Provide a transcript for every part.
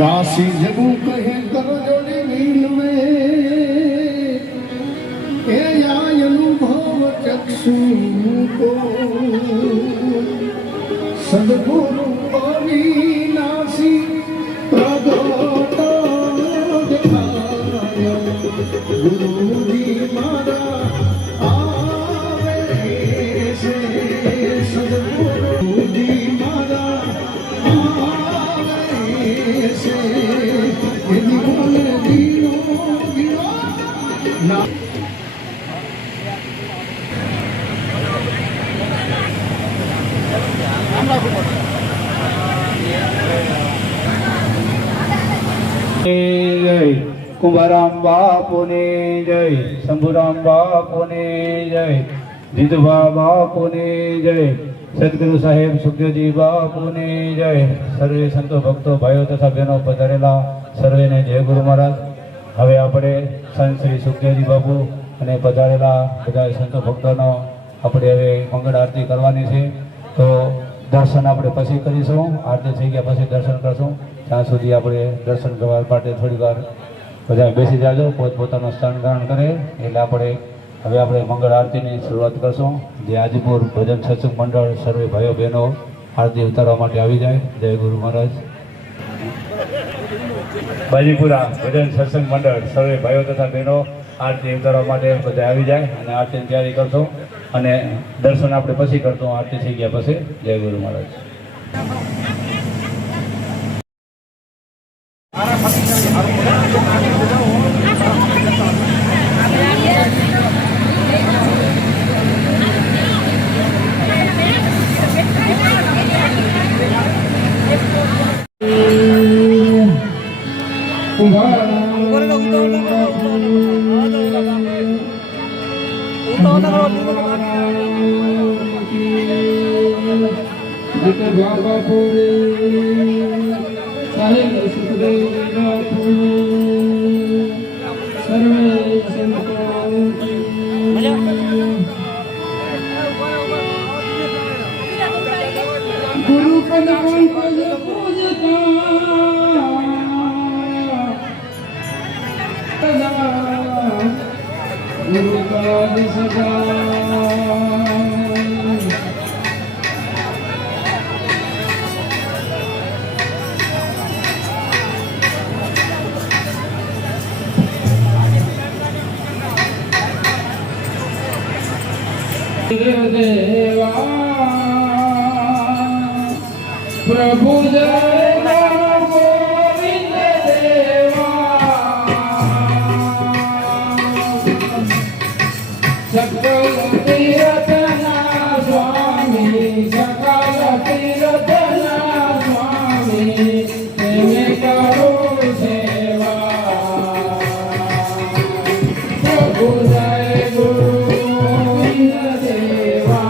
દાસી જગું કહે કરો જોડી નીલવે એ અનુભવ ચક્ષુ કો સદગુરુ અવિનાશી પ્રગટ દેખાય ગુરુજી મારા આવે છે સદગુરુજી મારા કુંભારામ બાપુની જય, શંભુરામ બાપુની જય, જીતુભા બાપુની જય, સદગુરુ સાહેબ સુખદેવજી બાપુની જય. સર્વે સંતો ભક્તો ભાઈઓ તથા બહેનો પધારેલા સર્વેને જય ગુરુ મહારાજ. હવે આપણે સંત શ્રી સુખદેવજી બાપુ અને પધારેલા બધા સંતો ભક્તોનો આપણે હવે મંગળ આરતી કરવાની છે. તો દર્શન આપણે પછી કરીશું. આરતી થઈ ગયા પછી દર્શન કરશું. ત્યાં સુધી આપણે દર્શન કરવા માટે થોડી વાર બધા બેસી જાજો, પોતપોતાનું સ્થાન ગ્રહણ કરે. એટલે હવે આપણે મંગળ આરતીની શરૂઆત કરશું. જે આદિપુર ભજન સત્સંગ મંડળ સર્વે ભાઈઓ બહેનો આરતી ઉતારવા માટે આવી જાય. જય ગુરુ મહારાજ. બાજીપુરા ભજન સત્સંગ મંડળ સર્વે ભાઈઓ તથા બહેનો આરતી ઉતારવા માટે બધા આવી જાય અને આરતીની તૈયારી કરશું. અને દર્શન આપણે પછી કરશું, આરતી થઈ ગયા પછી. જય ગુરુ મહારાજ. ગુરુ પદ પૂજતા ગુરુ પદ સદા દેવા પ્રભુ જય ગોવિંદ દેવા સકલ તીર્થના સ્વામી સકલ તીર્થના સ્વામી તેને કરો સેવા પ્રભુ જય ગોવિંદ દેવા.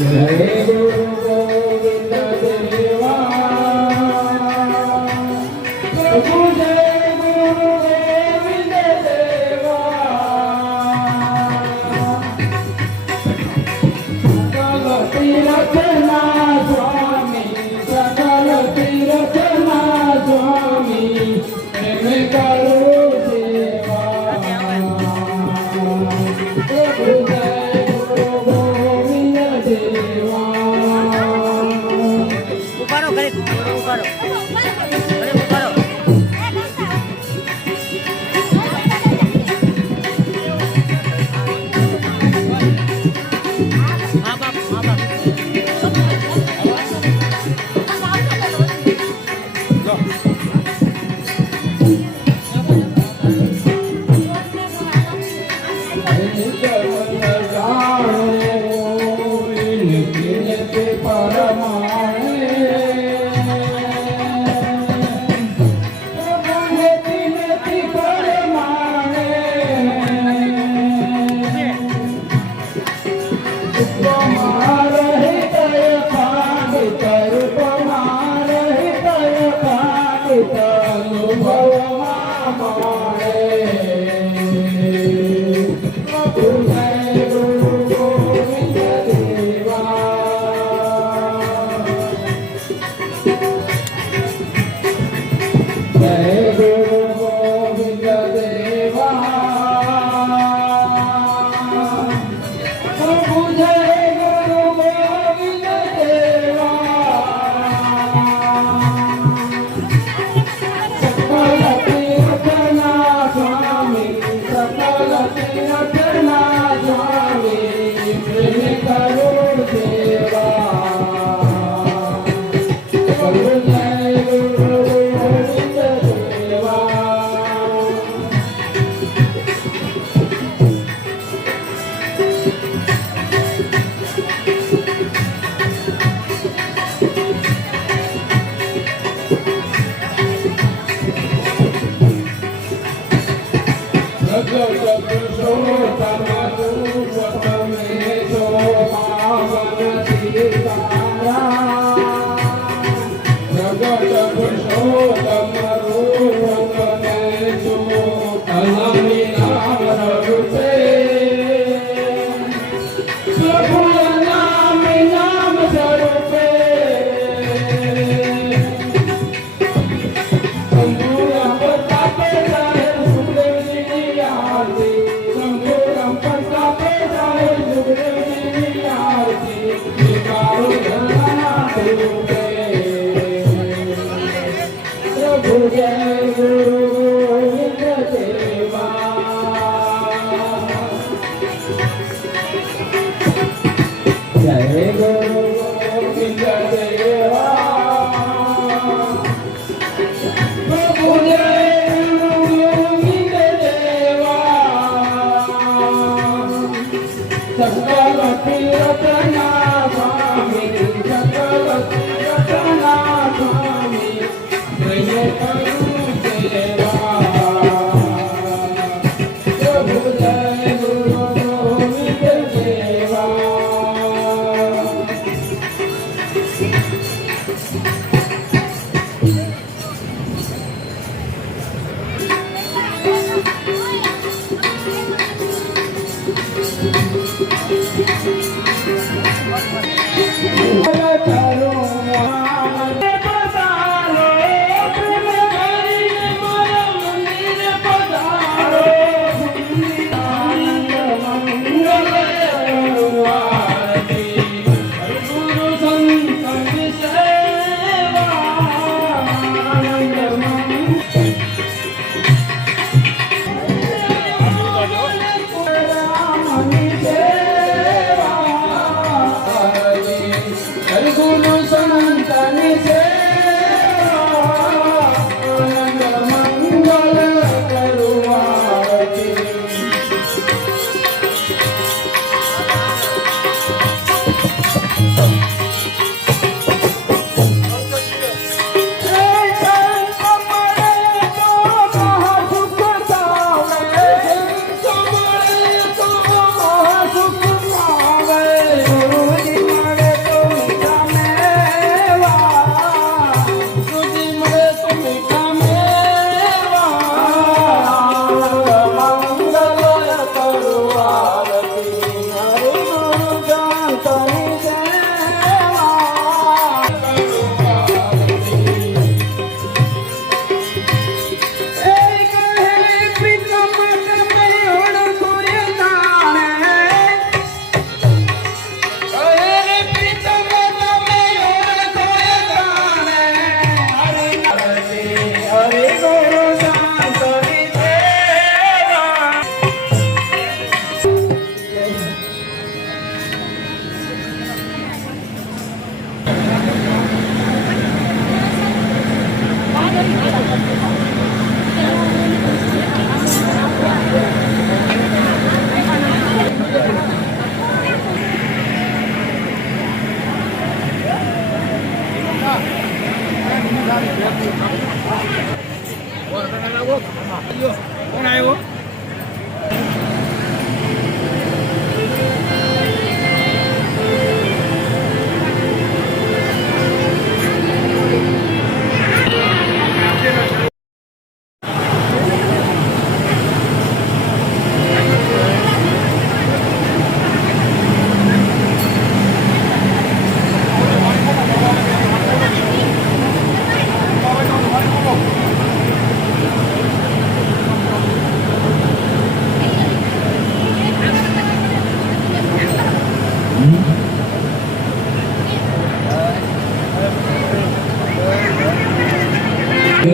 જય ગુરુ ગોવિંદ દેવા પ્રભુ જય ગુરુ ગોવિંદ દેવા સકલ તીર્થના સ્વામી સકલ તીર્થના સ્વામી પ્રેમ કરું સેવા પ્રભુ જય ગુરુ ગોવિંદ દેવા ઉભારો ઘરે ઉભારો ઘરે ઉભારો હા બાપ કરું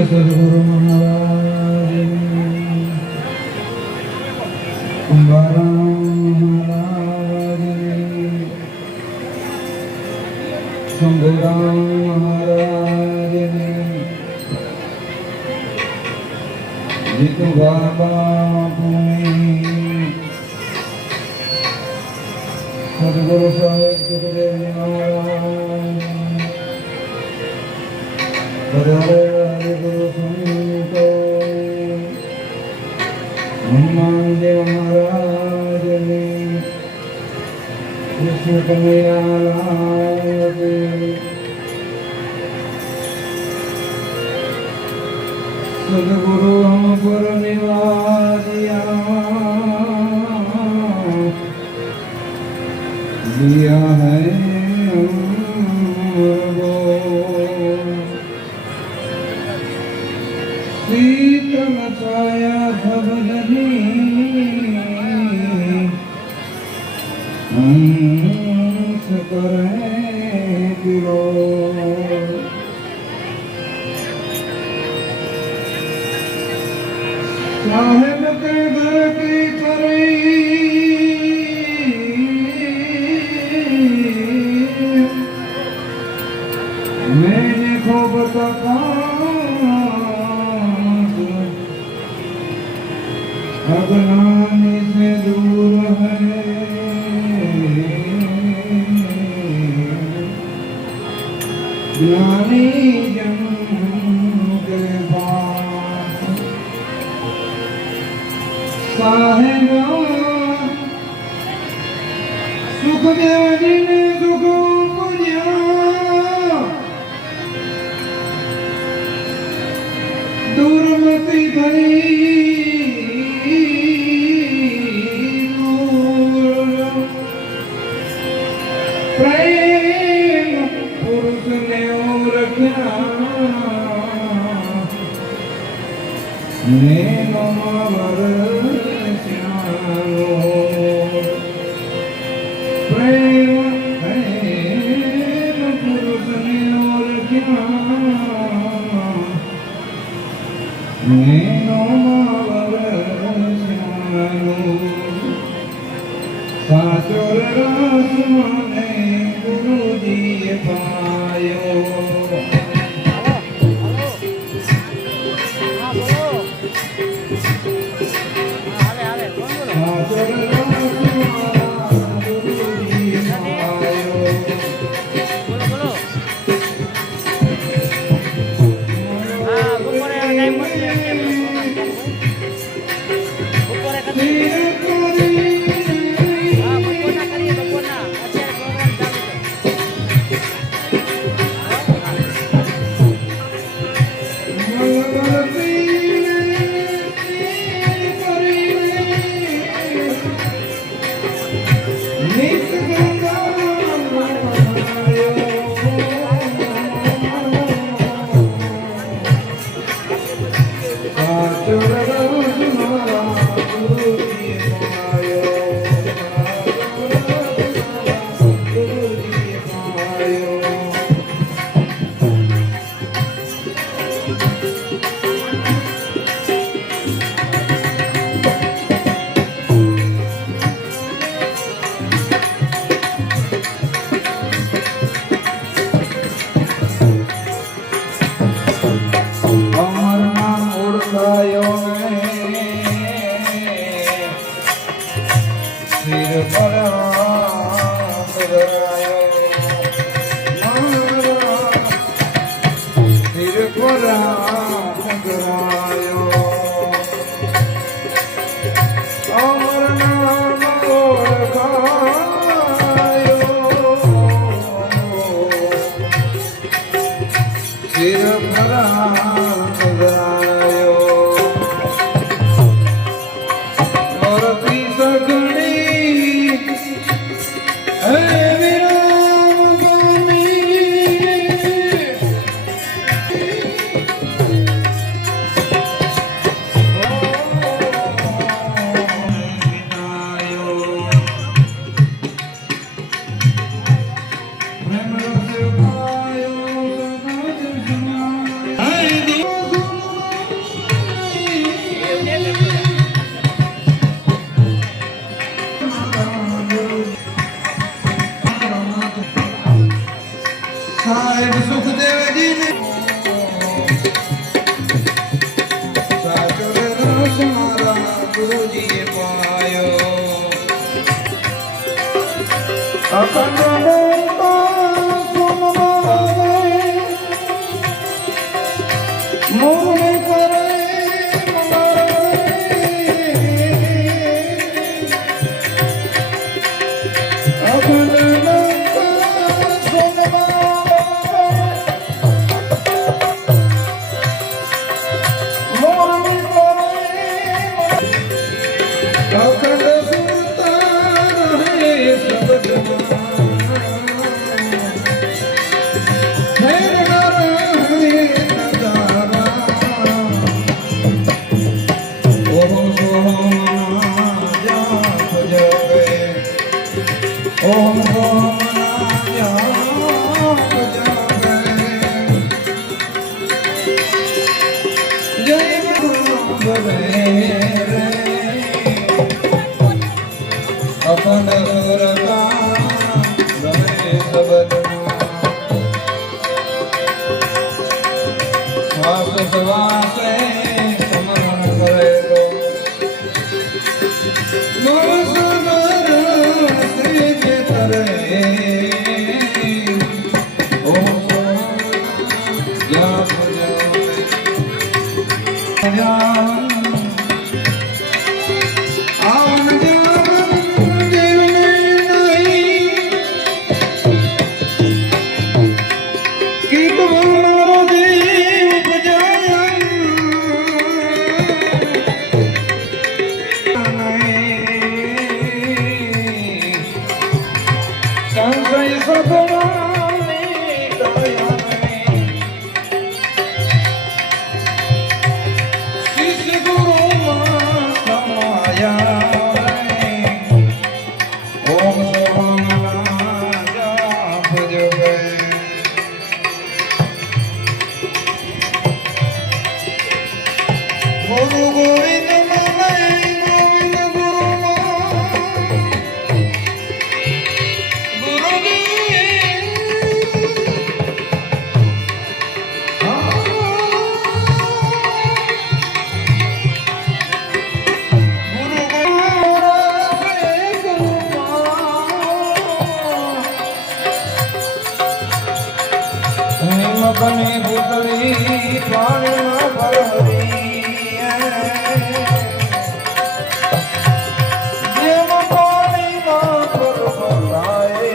સદગુરુ મહારાજની અંબારામ મહારાજની શંભુરામ મહારાજની જીતુભા બાપુની સદગુરુ સાહેબ સુખદેવજી મહારાજ બધારે હરિગુરુ સંતો હનુમાનજી મહારાજની કૃષ્ણ કનૈયાલાલની સદગુરુ હમ પર નિવાજિયા દિયા હૈ शीतल छाया सब जनी हंस करे गिरो साहेब के घर की करी मैंने खूब तका अगनानी से दूर है ज्ञानी जन के पास साहेबा सुख देवजी ने सुख उपजा दुर्मति भरी प्रेम पुरुष ने रखा नैनो वरस्यानो प्रेम पुरुष ने रखा नैनो वरस्यानो साचो रस मने गुरुजी पायो साचो रस मने गुरुजी पायो સાહેબ સુખદેવજીને સાચો રસ મારા ગુરુજીએ પાયો અખંડ મોહન કરે ઓમ અખંડ સુરતા ગમે સબદમાં શ્વાસ શ્વાસે સમરણ કરે તો બની ભૂતળી પાણી ભરવી જેમ પાણીમાં ભરવાય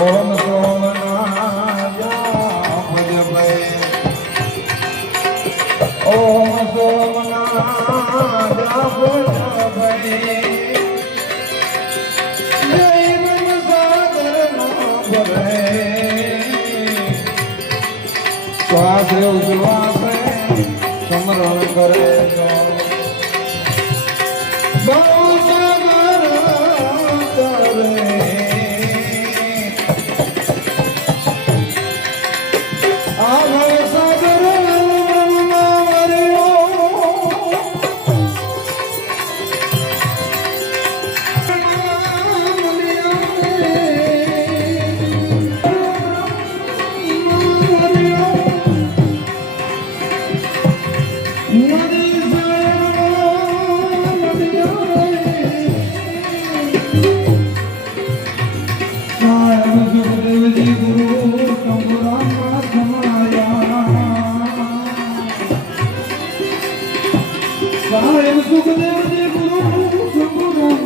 ઓમ સોમનાથ ભજવે ઓમ સોમનાથ ભજવે શ્વાસે ઉશ્વાસે સમરણ કરે તો બહુ સમરણ કરે આ ભવ સાગર સાહેબ સુખદેવજી ગુરુ શંભુરામ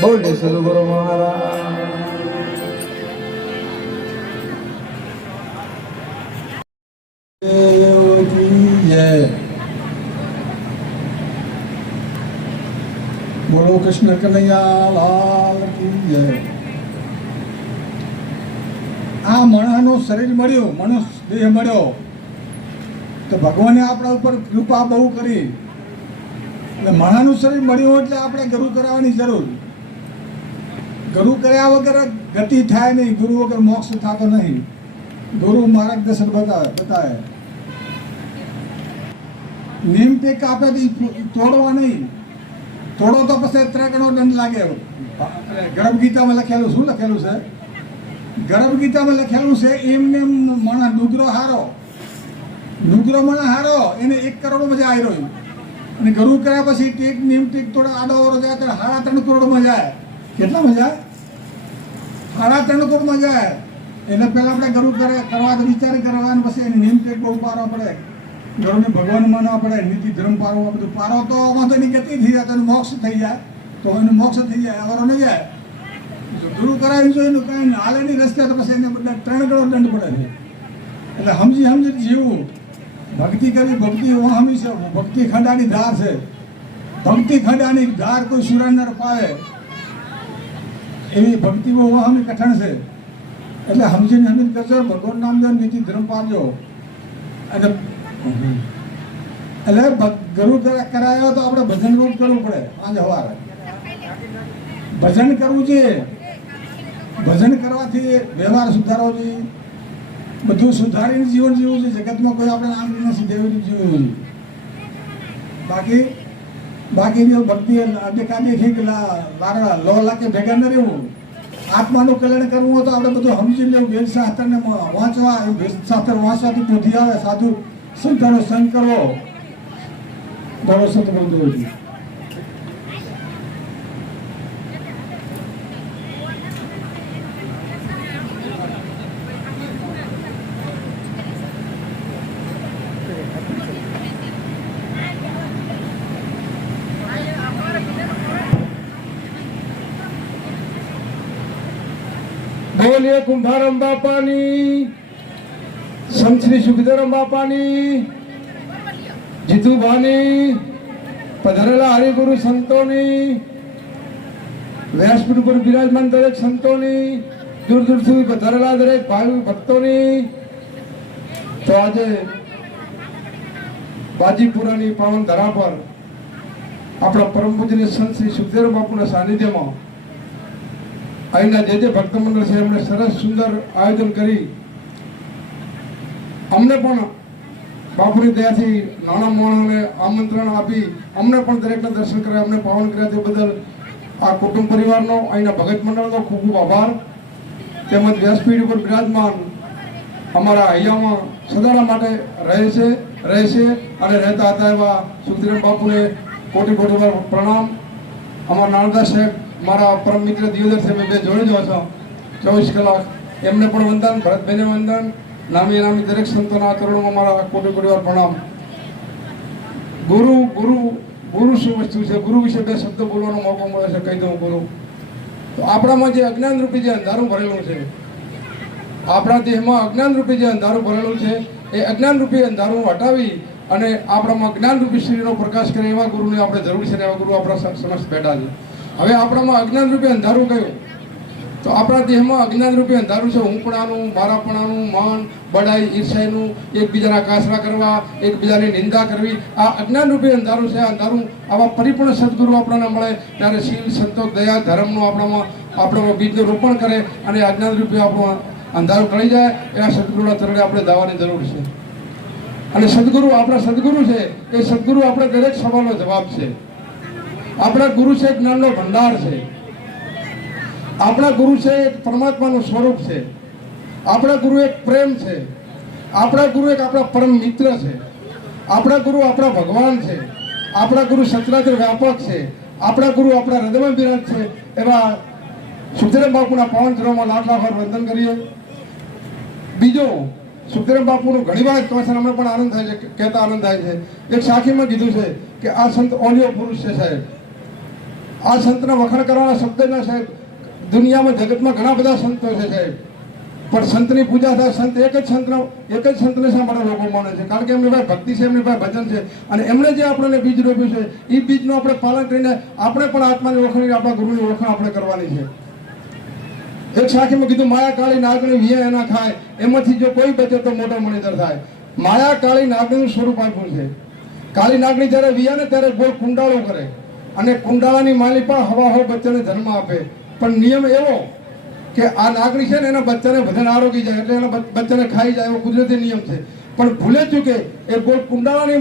બોલે સદગુરુ મહારાજ બોલો કૃષ્ણ કનૈયા લાલ કી જય. આ મણનું શરીર મળ્યું, મનુષ્ય દેહ મળ્યો તો ભગવાને આપણા ઉપર કૃપા બહુ કરી. એટલે મણનું શરીર મળ્યું એટલે આપણે ગુરુ કરાવવાની જરૂર. ગુરુ કર્યા વગર ગતિ થાય નહીં, ગુરુ વગર મોક્ષ થતો નહીં. ગુરુ માર્ગદર્શન બતાવે. નિયમ ટેક આપે તો ઈ તોડવા નહીં. તોડો તો પછી 3 ગણો દંડ લાગે. ગર્ભ ગીતામાં લખેલું શું લખેલું છે? ગર્ભ ગીતામાં લખેલું છે એમને મણા નુગરો હારો, નુગરો મણા હારો એને 1 કરોડ મજા આવ્યો. અને ગરુ કર્યા પછી ટેક નિયમ ટેક થોડા આડો ઓરો જાય તો 3.5 કરોડમાં જાય. કેટલામાં જાય? 3.5 કરોડમાં જાય. એને પહેલા આપણે ગરુ કરવા તો વિચાર કરવાનો, પછી એને નિયમ ટેક બહુ પાડવા પડે, ગરુને ભગવાન માનવા પડે, નીતિ ધર્મ પાડવો, આ બધું પાડો તો આમાં તો એની ગતિ થઈ જાય, તો એનું મોક્ષ થઈ જાય, તો એનું મોક્ષ થઈ જાય, અવારો નહીં જાય. ગુરુ કરાવી જો એનું કાંઈ હાલે નહીં રસ્તે તો પછી એને બધા 3 કરોડ દંડ પડે છે. એટલે સમજી જીવવું. ભક્તિ કરવી, ભક્તિ વહામી છે, ભક્તિ ખંડાની ધાર છે. ભક્તિ ખંડાની ધાર કોઈ સુરાનર પાવે એવી ભક્તિ બહુ વહામી કઠણ છે. એટલે સમજીને કરજો, ભગવાન નામ જો, નીતિ ધર્મ પાડજો. અને એટલે ગરુ કરાયો તો આપણે ભજન રૂપ કરવું પડે. આજે સવારે ભજન કરવું જોઈએ. ભજન કરવાથી વ્યવહાર સુધારવો જોઈએ, બધું સુધારીને જીવન જીવવું છે. જગતમાં કોઈ આપણે આમ નથી દેવું જીવવું. બાકી ભક્તિ દેખાદેખી લો લાગે ભેગા ન રહેવું. આત્માનું કલ્યાણ કરવું હોય તો આપણે બધું સમજી લેવું. વેદશાસ્ત્રને વાંચવા, વેદશાસ્ત્ર વાંચવાથી બુદ્ધિ આવે. સાધુ સંતોનો સંગ કરવો. બરો સંત બંધુ બોલીએ કુંભારમ બાપાની, સંત શ્રી સુખધરમ બાપાની, જીતુભાની, પધારેલા હરિગુરુ સંતોની, વ્યાસપીઠ ઉપર બિરાજમાન દરેક સંતોની, દૂર દૂર સુધી પધારેલા દરેક ભાઈ ભક્તોની. તો આજે બાજીપુરાની પાવન ધરા પર આપણા પરમ પૂજ્ય સંત શ્રી સુખદેવ બાપુના સાનિધ્યમાં અહીંના જે ભક્ત મંડળ છે એમણે સરસ સુંદર આયોજન કરી અમને પણ બાપુની દયાથી નાના માણસોને આમંત્રણ આપી અમને પણ દરેકના દર્શન કર્યા, અમને પાવન કર્યા. તે બદલ આ કુટુંબ પરિવારનો, અહીંના ભગત મંડળનો ખૂબ ખૂબ આભાર. તેમજ વ્યાસપીઠ ઉપર બિરાજમાન અમારા અહીંયામાં સદાના માટે રહે છે અને રહેતા હતા એવા સુખદેવ બાપુને કોટી કોટી વાર પ્રણામ. અમારા નાનદાસ સાહેબ, મારા પરમ મિત્ર દિયોદર છે, મેં બે જોડે જ છો 24 કલાક. એમને પણ વંદન, ભરતભાઈને વંદન, નામી નામી દરેક સંતોના કરોડોમાં મારા કોટી કોટી વાર પ્રણામ. ગુરુ શું વસ્તુ છે? ગુરુ વિશે 2 શબ્દ બોલવાનો મોકો મળે છે, કહી દઉં. ગુરુ તો આપણામાં જે અજ્ઞાન રૂપી જે અંધારું ભરેલું છે, આપણા દેહમાં અજ્ઞાન રૂપી જે અંધારું ભરેલું છે, એ અજ્ઞાન રૂપી અંધારું હટાવી અને આપણામાં જ્ઞાન રૂપી શ્રીનો પ્રકાશ કરે એવા ગુરુની આપણે જરૂર છે. એવા ગુરુ આપણા સમક્ષ બેઠા છે. હવે આપણામાં અજ્ઞાન રૂપે અંધારું કયું? તો આપણા દેહમાં અજ્ઞાન રૂપે અંધારું છે. હુંપણાનું, મારાપણાનું, માન, બડાઈ, ઈર્ષાઈનું, એકબીજાના કાસરા કરવા, એકબીજાની નિંદા કરવી, આ અજ્ઞાન રૂપે અંધારું છે. અંધારું આવા પરિપૂર્ણ સદગુરુ આપણને મળે ત્યારે શીલ, સંતોષ, દયા, ધર્મનું આપણામાં બીજનું રોપણ કરે અને અજ્ઞાન રૂપે આપણું અંધારું ટળી જાય. એવા સદગુરુના તરણે આપણે દાવાની જરૂર છે. અને સદગુરુ આપણા સદગુરુ છે, એ સદગુરુ આપણે દરેક સવાલનો જવાબ છે. આપણા ગુરુ છે જ્ઞાનનો ભંડાર છે. આપણા ગુરુ છે એક પરમાત્માનું સ્વરૂપ છે. આપણા ગુરુ એક પ્રેમ છે. આપણા ગુરુ એક આપણા પરમ મિત્ર છે. આપણા ગુરુ આપણા ભગવાન છે. આપણા ગુરુ સચરાચર વ્યાપક છે. આપણા ગુરુ આપણા હૃદયમાં બિરાજ છે. એવા સુખદેવ બાપુના પાવન ચરણોમાં લાખ લાખ વાર વંદન કરીએ. બીજો, સુખદેવ બાપુનું ઘણી વાર કહે અમને પણ આનંદ થાય છે, કહેતા આનંદ થાય છે. એક સાખીમાં કીધું છે કે આ સંત ઓલિયો પુરુષ છે સાહેબ. આ સંતના વખાણ કરવાના શબ્દ ના સાહેબ. દુનિયામાં જગતમાં ઘણા બધા સંતો છે સાહેબ, પણ સંતની પૂજા થાય, સંત એક જ સંતને શા માટે લોકો માને છે? કારણ કે એમની પાસે ભક્તિ છે, એમની પાસે ભજન છે, અને એમણે જે આપણને બીજ રોપ્યું છે એ બીજનું આપણે પાલન કરીને આપણે પણ આત્માની ઓળખાણ, આપણા ગુરુની ઓળખાણ આપણે કરવાની છે. એક સાખીમાં કીધું, માયા કાળી નાગણી વિયા એના ખાય, એમાંથી જો કોઈ બચે તો મોટો મણિધર થાય. માયા કાળી નાગણીનું સ્વરૂપ આપ્યું છે. કાળી નાગણી જ્યારે વિયા ને ત્યારે ગોળ કુંડાળો કરે અને કુંડાળાની માલી પણ હવા હો બચ્ચાને જન્મ આપે. પણ નિયમ એવો કે આ નાગણી છે ને એના બચ્ચાને ભજન આરોગી જાય એટલે એના બચ્ચાને ખાઈ જાય, એવો કુદરતી નિયમ છે. પણ ભૂલે ચૂકે એ ગોળ કુંડાળાની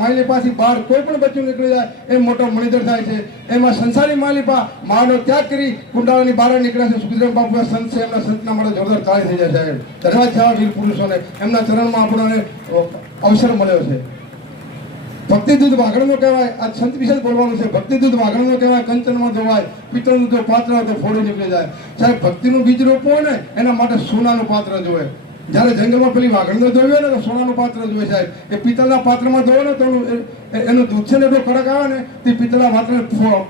માલિપાથી બહાર કોઈ પણ બચ્ચું નીકળી જાય એ મોટો મણિધર થાય છે. એમાં સંસારી માલિપા માનો ત્યાગ કરી કુંડાળાની બહાર નીકળે છે. સુખદેવ બાપુ સંત છે, એમના સંતના માટે જોરદાર તાળી થઈ જાય છે. ધન્યવાદ છે આવા વીર પુરુષોને, એમના ચરણમાં આપણને અવસર મળ્યો છે. ભક્તિ દૂધ વાઘણનો કહેવાય, આ સંત વિશે જ બોલવાનું છે. ભક્તિ દૂધ વાઘણનો કહેવાય, કંચનમાં ધોવાય, પિત્તળનું જો પાત્ર હોય તો ફોડી નીકળી જાય. સાહેબ ભક્તિનું બીજ રોપવું હોય ને એના માટે સોનાનું પાત્ર જોઈએ. જ્યારે જંગલમાં પેલી વાઘણનો ધોવ્યો ને તો સોનાનું પાત્ર જોઈએ સાહેબ. એ પિત્તળના પાત્રમાં ધોવો ને તો એનું દૂધ છે ને એટલો કડક આવે ને તે પિત્તળના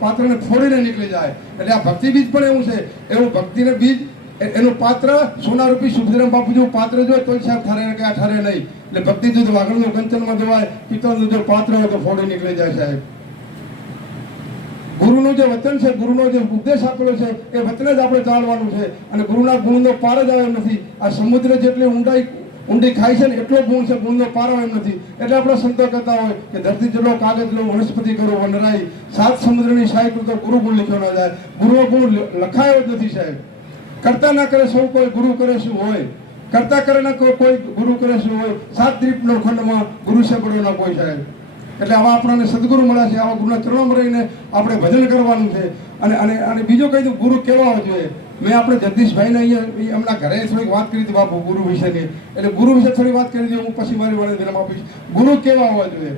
પાત્રને ફોડીને નીકળી જાય. એટલે આ ભક્તિ બીજ પણ એવું છે. એવું ભક્તિને બીજ એનું પાત્ર સોનારૂપી સુખધીરામ બાપુ જેવું પાત્ર જોઈએ તો સાહેબ ઠરે કે આ ઠરે નહીં. એટલે ભક્તિ દૂધ વાઘણનું કંચનમાં ધોવાય, પિત્તળનું જો પાત્ર હોય તો ફોડી નીકળી જાય સાહેબ. ગુરુનું જે વચન છે, ગુરુનો જે ઉપદેશ આપેલો છે એ વચને જ આપણે ચાલવાનું છે. અને ગુરુના ગુણનો પાર જ આવે એમ નથી. આ સમુદ્ર જેટલી ઊંડી ખાય છે ને એટલો ગુણ છે, ગુણનો પાર આવે એમ નથી. એટલે આપણે સંતો કહેતા હોય કે ધરતી જેટલો કાગજ લો, વનસ્પતિ કરો વનરાઈ, 7 સમુદ્રની સહાય તો ગુરુ ગુણ લખ્યો ના જાય. ગુરુનો ગુણ લખાયો જ નથી સાહેબ. કરતા ના કરે સૌ કોઈ, ગુરુ કરે શું હોય. કરતા કરે ના કોઈ, ગુરુ કરે શું હોય. 7 દ્વીપનો ખંડમાં ગુરુ સગડો ના કોઈ સાહેબ. એટલે આવા આપણને સદગુરુ મળ્યા છે. આવા ગુરુના ચરણોમાં રહીને આપણે ભજન કરવાનું છે. અને બીજું કહી દઉં, ગુરુ કેવા હોવા જોઈએ. મેં આપણે જગદીશભાઈને અહીંયા એમના ઘરે થોડીક વાત કરી હતી બાપુ ગુરુ વિશેની. એટલે ગુરુ વિશે થોડી વાત કરી દઉં, હું પછી મારી વાળે વિરામ આપીશ. ગુરુ કેવા હોવા જોઈએ.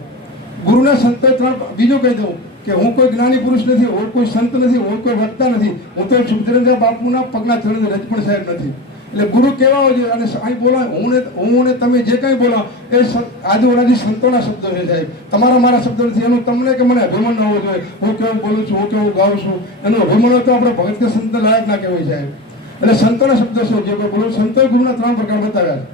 ગુરુના સંતો 3. બીજું કહી દઉં કે હું કોઈ જ્ઞાની પુરુષ નથી, હું કોઈ સંત નથી, હું કોઈ વક્તા નથી, હું તો સુખધીરેન્દ્ર બાપુના પગના ચરણ રજપણ સાહેબ નથી. એટલે ગુરુ કેવા હોય છે. અને અહીં બોલા હું ને તમે જે કંઈ બોલા એ આજુબાજુ સંતોના શબ્દો છે સાહેબ. તમારા મારા શબ્દો નથી. એનું તમને કે મને અભિમાન ન હોવો જોઈએ. હું કેવું બોલું છું, હું કેવું ગાઉં છું, એનું અભિમાન હોય તો આપણે ભગત કે સંત લાયક ના કહેવાય સાહેબ. એટલે સંતોના શબ્દો શું જે કોઈ બોલું. સંતોએ ગુરુના 3 પ્રકાર બતાવ્યા છે: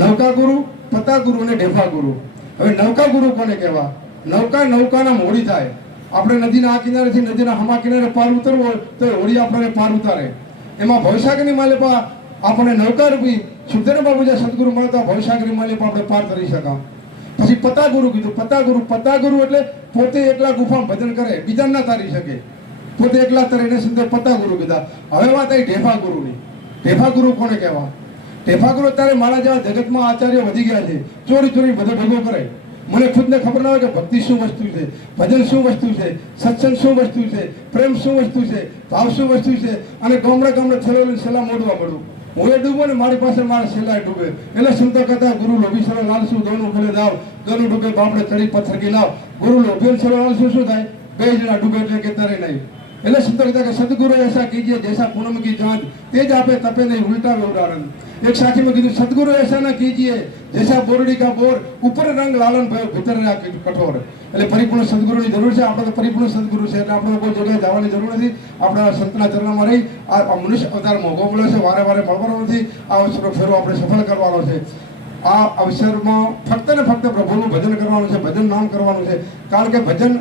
નૌકા ગુરુ, પતા ગુરુ અને ઢેફા ગુરુ. હવે નૌકા ગુરુ કોને કહેવા? નૌકાના મોડી થાય. આપણે નદીના આ કિનારેથી નદીના હમા કિનારે પાર ઉતરવું હોય તો હોડી આપણને પાર ઉતારે. એમાં ભવસાગરની માલિપા આપણે નૌકારૂપી સુખધીરામ બાપુ જે સદગુરુ મળતા ભવસાગરની માલિપા આપણે પાર કરી શકા. પછી પતા ગુરુ કીધું. પતા ગુરુ એટલે પોતે એકલા ગુફામાં ભજન કરે, બીજા ના તારી શકે, પોતે એકલા તરે એને સંતો પતા ગુરુ કીધા. હવે વાત આવી ઢેફા ગુરુની. ઢેફા ગુરુ કોને કહેવા? ઢેફા ગુરુ અત્યારે મારા જેવા જગતમાં આચાર્ય વધી ગયા છે. ચોરી બધો ભેગો કરે. મને ખુદને ખબર ના હોય કે ભક્તિ શું વસ્તુ છે, ભજન શું વસ્તુ છે, સત્સંગ શું વસ્તુ છે, પ્રેમ શું વસ્તુ છે, ભાવ શું વસ્તુ છે. અને ગામડે છેલ્લા છેલ્લા મોડવા પડું. હું એ ડૂબો ને મારી પાસે મારા છેલ્લા ડૂબે. એટલે સંતો કહેતા ગુરુ લોભી સરો લાલસુ દોનું ખોલે દાવ, દોનું ડૂબે બાપડે ચડી પથ્થર કી લાવ. ગુરુ લોભી સરો લાલસુ શું થાય? 2 જણા ડૂબે એટલે કે તરે નહીં. એટલે સંતો કહેતા કે સદગુરુ એસા કીજીએ जैसा पूनम की चांद, तेज आपे तपे नहीं उल्टा उदाहरण. एक साथी में कीधું सदगुरु ऐसा ना कीजिए जैसा बोरडी का बोर, ऊपर रंग लालन भयो भीतर कठोर. એટલે પરિપૂર્ણ સદગુરુની જરૂર છે. આપણે તો પરિપૂર્ણ સદગુરુ છે એટલે આપણે કોઈ જગ્યાએ જવાની જરૂર નથી. આપણા સંતના ચરણમાં રહી આ મનુષ્ય અવતાર મોઘો મળ્યો છે, વારે મળવાનો નથી. આ અવસરનો ફેરો આપણે સફળ કરવાનો છે. આ અવસરમાં ફક્ત ને ફક્ત પ્રભુનું ભજન કરવાનું છે, ભજન નામ કરવાનું છે. કારણ કે ભજન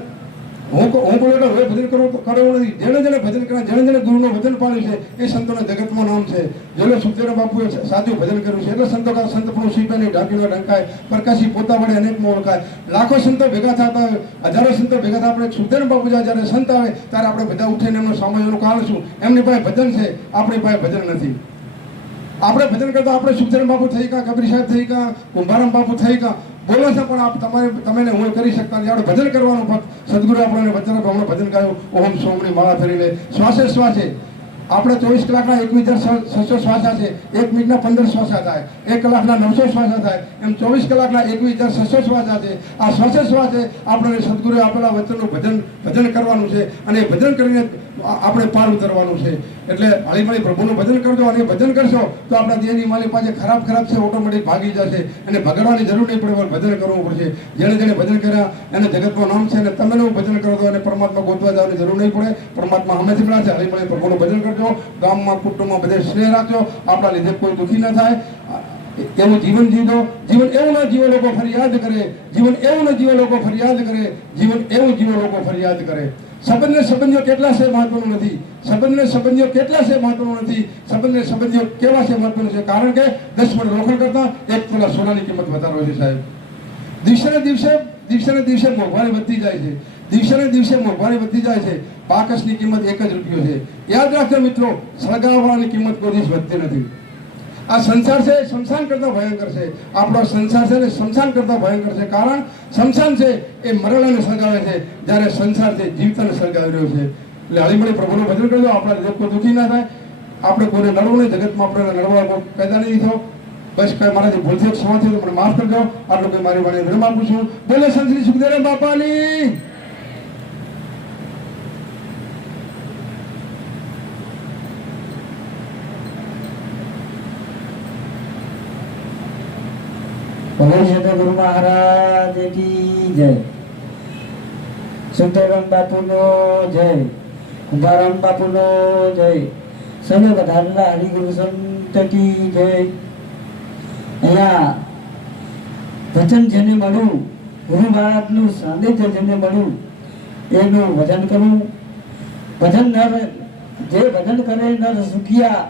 હું બોલું એટલે હવે ભજન કરવું નથી. જેણે ભજન કર્યા, જેણે ગુરુનું વચન પાડ્યું છે એ સંતોના જગતમાં નામ છે. જેને સુખધીરામ બાપુએ સાચું ભજન કર્યું છે એટલે સંતો સંતપણું શીપે નહીં, ઢાંકીનો ઢંકાય, પ્રકાશી પોતા વડે અનેકમાં ઓળખાય. લાખો સંતો ભેગા થતા હોય, હજારો સંતો ભેગા થતા. આપણે સુખધીરામ બાપુ જ્યારે સંત આવે ત્યારે આપણે બધા ઉઠીને એમનો સામાયનું કારણ શું? એમની પાસે ભજન છે, આપણી પાસે ભજન નથી. આપણે ભજન કરતા આપણે સુખધીરામ બાપુ થઈ કા, કબીર સાહેબ થઈ કા, કુંભારામ બાપુ થઈ કા બોલો છે, પણ તમે હું કરી શકતા નથી. આપણે ભજન કરવાનું. સદગુરુ આપણને વચન હમણાં ભજન ગાયું, ઓમ સોમની માળા ફેરીને શ્વાસે આપણે 24 કલાકના 21,600 શ્વાસા છે. 1 મિનિટના 15 શ્વાસા થાય, 1 કલાકના 900 શ્વાસા થાય. એમ 24 કલાકના 21,600 શ્વાસા છે. આ શ્વાસે આપણને સદગુરુએ આપેલા વચનનું ભજન કરવાનું છે. અને ભજન કરીને આપણે પાર ઉતરવાનું છે. એટલે હળીમળી પ્રભુનું ભજન કરજો. અને ભજન કરશો તો આપણા દેહની માલી પાસે ખરાબ છે ઓટોમેટિક ભાગી જશે. એને ભગાડવાની જરૂર નહીં પડે, ભજન કરવું પડશે. જેણે ભજન કર્યા એને જગતનું નામ છે. અને તમે ભજન કરો તો એને પરમાત્મા ગોતવા જવાની જરૂર નહીં પડે. પરમાત્મા હંમેશા મળ્યા છે. હળીમળી પ્રભુનું ભજન કરજો. ગામમાં કુટુંબમાં બધે સ્નેહ રાખજો. આપણા લીધે કોઈ દુઃખી ન થાય એવું જીવન જીવજો. જીવન એવું ન જીવે લોકો ફરિયાદ કરે. જીવન એવું ન જીવે લોકો ફરિયાદ કરે. જીવન એવું જીવે લોકો ફરિયાદ કરે. સંબંધો કેટલા છે મહત્વનું નથી. સંબંધો કેટલા છે મહત્વનું નથી. સંબંધો કેવા છે મહત્વનું છે. કારણ કે 10 મણ રોકડ કરતા 1 તોલા સોનાની કિંમત વધારો છે સાહેબ. દિવસે ને દિવસે મોંઘવારી વધતી જાય છે. દિવસે મોંઘવારી વધતી જાય છે. બાકસની કિંમત 1 જ રૂપિયો છે. યાદ રાખજો મિત્રો, સળગાવવાની કિંમત કોઈ દિવસ વધતી નથી. આ સંસાર છે એ શમશાન કરતા ભયંકર છે. આપણો સંસાર છે ને શમશાન કરતા ભયંકર છે. કારણ શમશાન છે એ મરણાને સળગાવે છે, જ્યારે સંસાર છે જીવતાને સળગાવી રહ્યો છે. એટલે હળીમળી પ્રભુનું ભજન કરજો, આપણા હૃદય કોઈ દુઃખી ના થાય. આપણે કોઈને નડવું નહીં, જગતમાં આપણે નડવા કોઈ પેદા નહીં થયો. બસ કઈ મારાથી ભૂલથી ક્ષમા થયું તો મને માફ કરજો. આટલું કઈ મારી વાણી વિનમ આપું છું. બોલે સંત શ્રી સુખદેવ બાપાની. ભલે સદગુરુ મહારાજ કી જય. સુખદેવરામ બાપુનો જય, કુંભારામ બાપુનો જય, સર્વે વધારેલા હરિગુરુ સંત કી જય. અહીંયા વચન જેને મળ્યું, ગુરુ મહારાજનું સાનિધ્ય જેને મળ્યું એનું ભજન કરવું. ભજન નર જે ભજન કરે નર સુખિયા,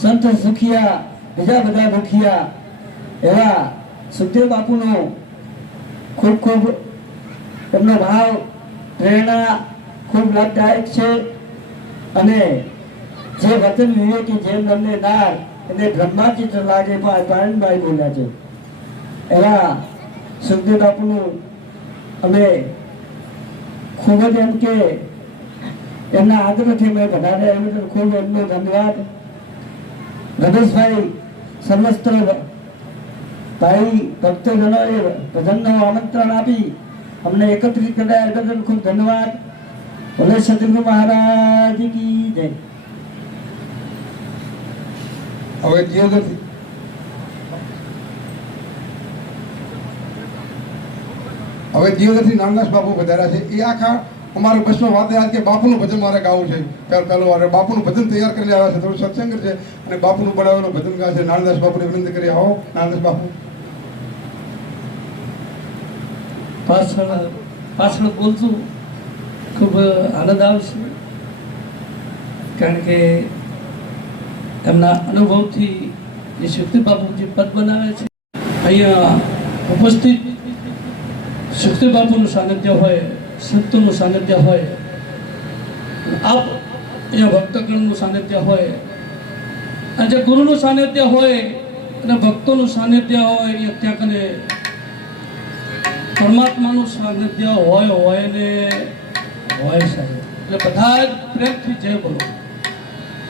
સંત સુખિયા, બીજા બધા દુખિયા. એવા સુખદેવ બાપુનો ખૂબ ખૂબ એમનો ભાવ, પ્રેરણા ખૂબ લાભદાયક છે. અને જે વચન વિવેકી જેમ તમને નાર એને બ્રહ્માચિત્ર લાગે પારણભાઈ બોલ્યા છે. એવા સુખદેવ બાપુનું અમે ખૂબ જ એમ કે એમના આગ્રહથી મેં વધારે એમ ખૂબ એમનો ધન્યવાદ. રમેશભાઈ સર્વસ્ત્ર ભાઈ ભક્તજનોએ ભજનનું આમંત્રણ આપી અમને એકત્રિત કર્યા એ બદલ ખૂબ ધન્યવાદ. ભલે સદગુરુ મહારાજ કી જય. હવે દિયોદરથી નાનદાસ બાપુ વધાર્યા છે. એ આખા અમારે બસમાં વાત યાદ કે બાપુનું ભજન મારે ગાવું છે. પહેલું વાર બાપુનું ભજન તૈયાર કરી આવ્યા છે. થોડું સત્સંગ છે અને બાપુનું બનાવેલું ભજન ગાય છે. નાનદાસ બાપુને વિનંતી કરી આવો. નાનદાસ બાપુ પાછળ બોલતું ખૂબ આનંદ આવશે, કારણ કે એમના અનુભવથી જે સુખદેવ બાપુ જે પદ બનાવે છે, અહીંયા ઉપસ્થિત સુખદેવ બાપુનું સાનિધ્ય હોય, સંતોનું સાનિધ્ય હોય, આપ અહીંયા ભક્તગણનું સાનિધ્ય હોય, અને જે ગુરુનું સાનિધ્ય હોય અને ભક્તોનું સાનિધ્ય હોય, અહીંયા ત્યાં કને પરમાત્માનું સાનિધ્ય હોય ને હોય સાહેબ. એટલે બધા જ પ્રેમથી જય બોલો.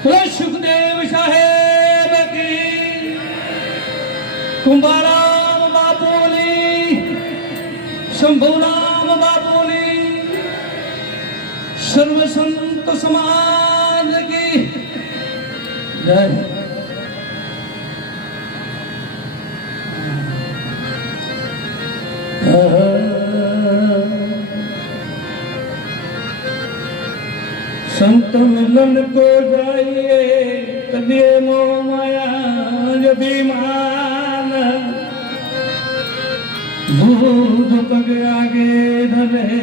બોલો સુખદેવ સાહેબ કી, કુંભારામ બાપુની, શંભુરામ બાપુની, સર્વ સંત સમાજ કી જય. संत मिलन को जाइए कदे मोह माया अभिमान, दूध पग आगे धरे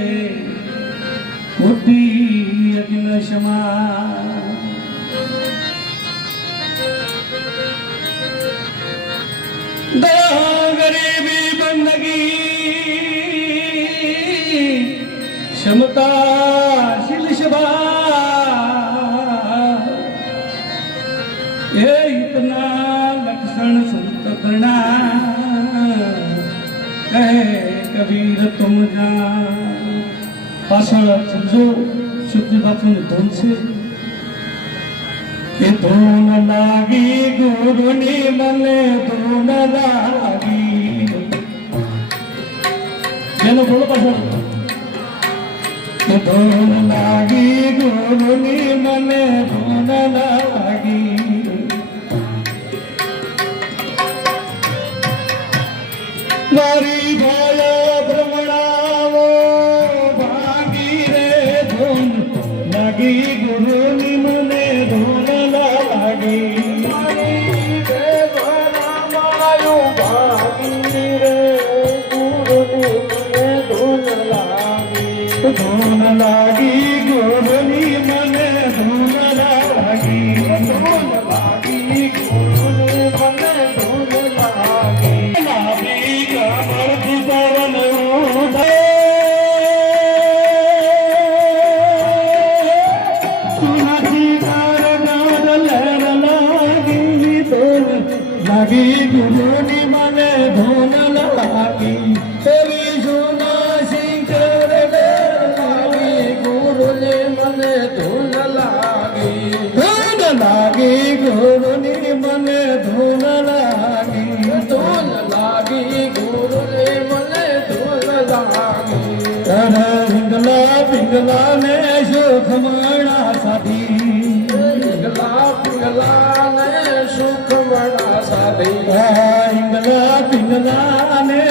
बुद्धि अग्न क्षमा. दया गरीबी बंदगी क्षमता शील ये इतना लक्षण संत गणा कहे कबीर तुम जान. पाछળ સમજો સુખદેવ બાપુની ધૂન છે કે ધૂન લાગી ગુરુની મને ધૂન લાગી. જેનો બોલો પાછળ કે ધૂન લાગી ગુરુની મને ધૂન લાગી. મારી ભાયા ભ્રમણાવો ભાગી રે ધૂન લાગી ગુરુની મને ધૂન લાગી. મારી ભ્રમણાવો ભાગી રે ગુરુની મને ધૂન લાગી. ધૂન લાગી ગુરુની મને ધૂન લાગી. ધૂન લાગી ગુરુની મને ધૂન લાગી. લાગી કમર પવન લાગી ગુરુને મને ધૂન લાગી પિંગલા પિંગલા ને સુખમણા સાધી પિંગલા પિંગલા ને સુખ મળા સાધી પિંગલા પિંગલા ને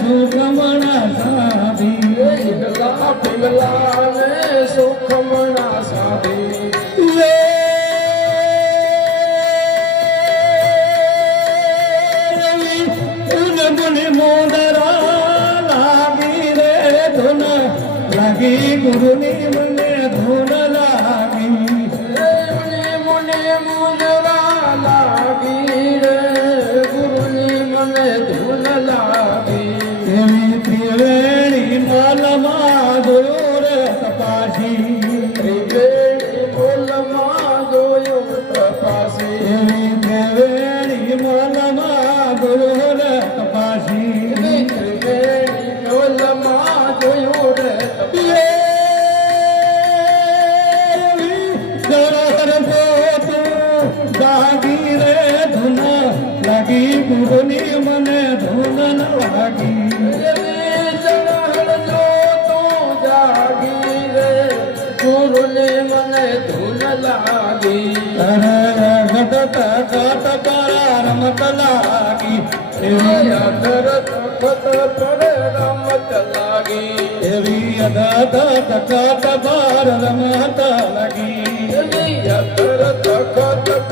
સુખમણા સાધી પિંગલા પિંગલા ને સુખ મળા સાધી ગુરુની મને ધૂન લાગી મને મુંદરા લાગી રે ગુરુની મને ધૂન લાગી એવી ત્રિવેણી માલમાં જોયો રે તપાસી ત્રિવેણી બોલમાં જોયો તપાસી એવી ત્રિવેણી માલમાં જોયો રે તપાસી ત્રિવેણી બોલમાં જોયો રે લાગી રે ધૂન લાગી ગુરુની મને ધૂન લાગી જાગી રે ગુરુને મને ધૂન લાગી ઘટત ઘટ કરા રમત લાગી એવી અધરત રમત લાગી એવી અધત ઘટ બાર રમત લાગી એવી અધરત રમત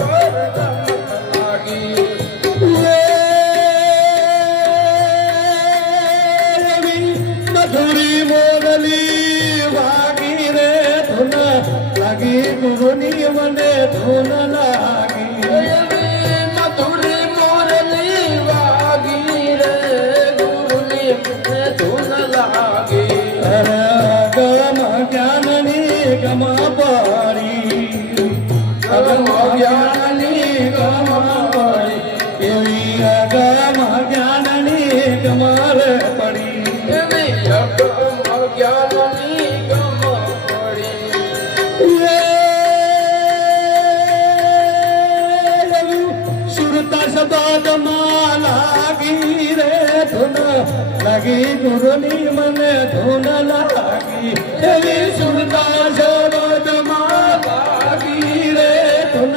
લાગી મધુરી મોરલી વાગી રે ધૂન લાગી ગુરુની મને ધૂન લાગી મધુરી મોરલી વાગી રે ગુરુની મને ધૂન લાગી ગમ જ્ઞાનની ગમ પરી અગમ જ્ઞાનની ગમ પડી એવી ગમ જ્ઞાનની ગમર પડી એવી અગમ જ્ઞાનની ગમ પડી સુરતા શબ્દમાં લાગી રે ધૂન લાગી ગુરુની મને ધૂન લાગી એવી સુરતા શબ્દમાં લાગી રે ધૂન